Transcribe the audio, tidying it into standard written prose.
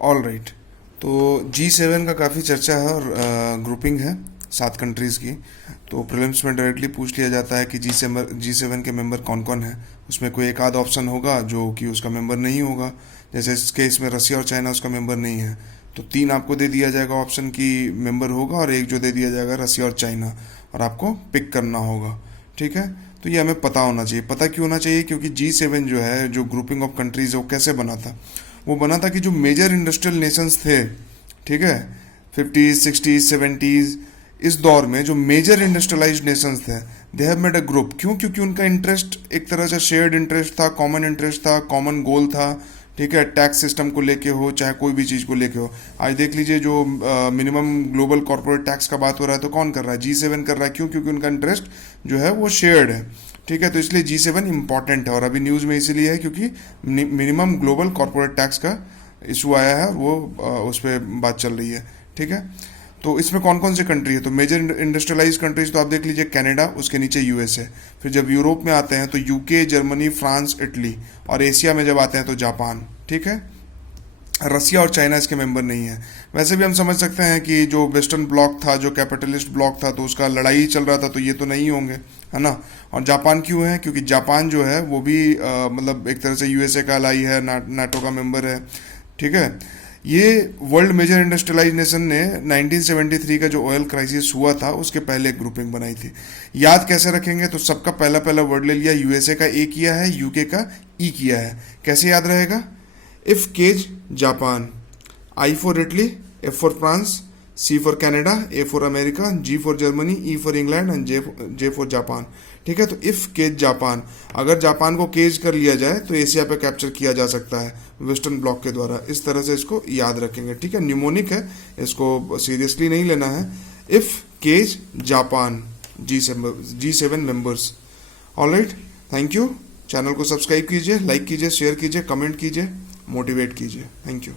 All right. तो G7 का काफ़ी चर्चा है और ग्रुपिंग है 7 कंट्रीज़ की। तो प्रीलिम्स में डायरेक्टली पूछ लिया जाता है कि G7 के मेंबर कौन कौन है। उसमें कोई एक आध ऑप्शन होगा जो कि उसका मेंबर नहीं होगा। जैसे इस केस में रसिया और चाइना उसका मेंबर नहीं है, तो 3 आपको दे दिया जाएगा ऑप्शन की मेंबर होगा, और एक जो दे दिया जाएगा रसिया और चाइना, और आपको पिक करना होगा। ठीक है। तो ये हमें पता होना चाहिए। पता क्यों होना चाहिए? क्योंकि G7 जो है, जो ग्रुपिंग ऑफ कंट्रीज है, वो कैसे बना था? वो बना था कि जो मेजर इंडस्ट्रियल नेशंस थे, ठीक है, 50s 60s 70s, इस दौर में जो मेजर इंडस्ट्रियलाइज्ड नेशंस थे, they have made a group. क्यों? क्योंकि उनका इंटरेस्ट एक तरह से शेयर्ड इंटरेस्ट था, कॉमन इंटरेस्ट था, कॉमन गोल था। ठीक है। टैक्स सिस्टम को लेके हो, चाहे कोई भी चीज़ को लेके हो। आज देख लीजिए, जो मिनिमम ग्लोबल कॉर्पोरेट टैक्स का बात हो रहा है, तो कौन कर रहा है? G7 कर रहा है। क्यों? क्योंकि उनका इंटरेस्ट जो है वो शेयर्ड है। ठीक है। तो इसलिए G7 इंपॉर्टेंट है, और अभी न्यूज़ में इसीलिए है क्योंकि मिनिमम ग्लोबल कॉर्पोरेट टैक्स का इशू आया है, वो उस पर बात चल रही है। ठीक है। तो इसमें कौन कौन सी कंट्री है? तो मेजर इंडस्ट्रियलाइज कंट्रीज तो आप देख लीजिए, कनाडा, उसके नीचे यूएसए। फिर जब यूरोप में आते हैं तो यूके, जर्मनी, फ्रांस, इटली, और एशिया में जब आते हैं तो जापान। ठीक है। रसिया और चाइना इसके मेंबर नहीं है। वैसे भी हम समझ सकते हैं कि जो वेस्टर्न ब्लॉक था, जो कैपिटलिस्ट ब्लॉक था, तो उसका लड़ाई चल रहा था, तो ये तो नहीं होंगे, है ना। और जापान क्यों है? क्योंकि जापान जो है वो भी मतलब एक तरह से यूएसए का अलाई है, नाटो का मेंबर है। ठीक है। ये वर्ल्ड मेजर इंडस्ट्रियलाइज नेशन ने 1973 का जो ऑयल क्राइसिस हुआ था, उसके पहले ग्रुपिंग बनाई थी। याद कैसे रखेंगे? तो सबका पहला पहला वर्ड ले लिया, यूएसए का ए किया है, यूके का ई किया है। कैसे याद रहेगा? If cage Japan, I for Italy, F for France, C for Canada, A for America, G for Germany, E for England, and J for Japan. ठीक है। तो इफ केज जापान, अगर जापान को केज कर लिया जाए तो एशिया पे कैप्चर किया जा सकता है वेस्टर्न ब्लॉक के द्वारा। इस तरह से इसको याद रखेंगे। ठीक है। न्यूमोनिक है, इसको सीरियसली नहीं लेना है। If cage Japan, G7 members. Alright, thank you. Channel को सब्सक्राइब कीजिए, लाइक कीजिए, शेयर कीजिए, कमेंट कीजिए, मोटिवेट कीजिए। Thank you.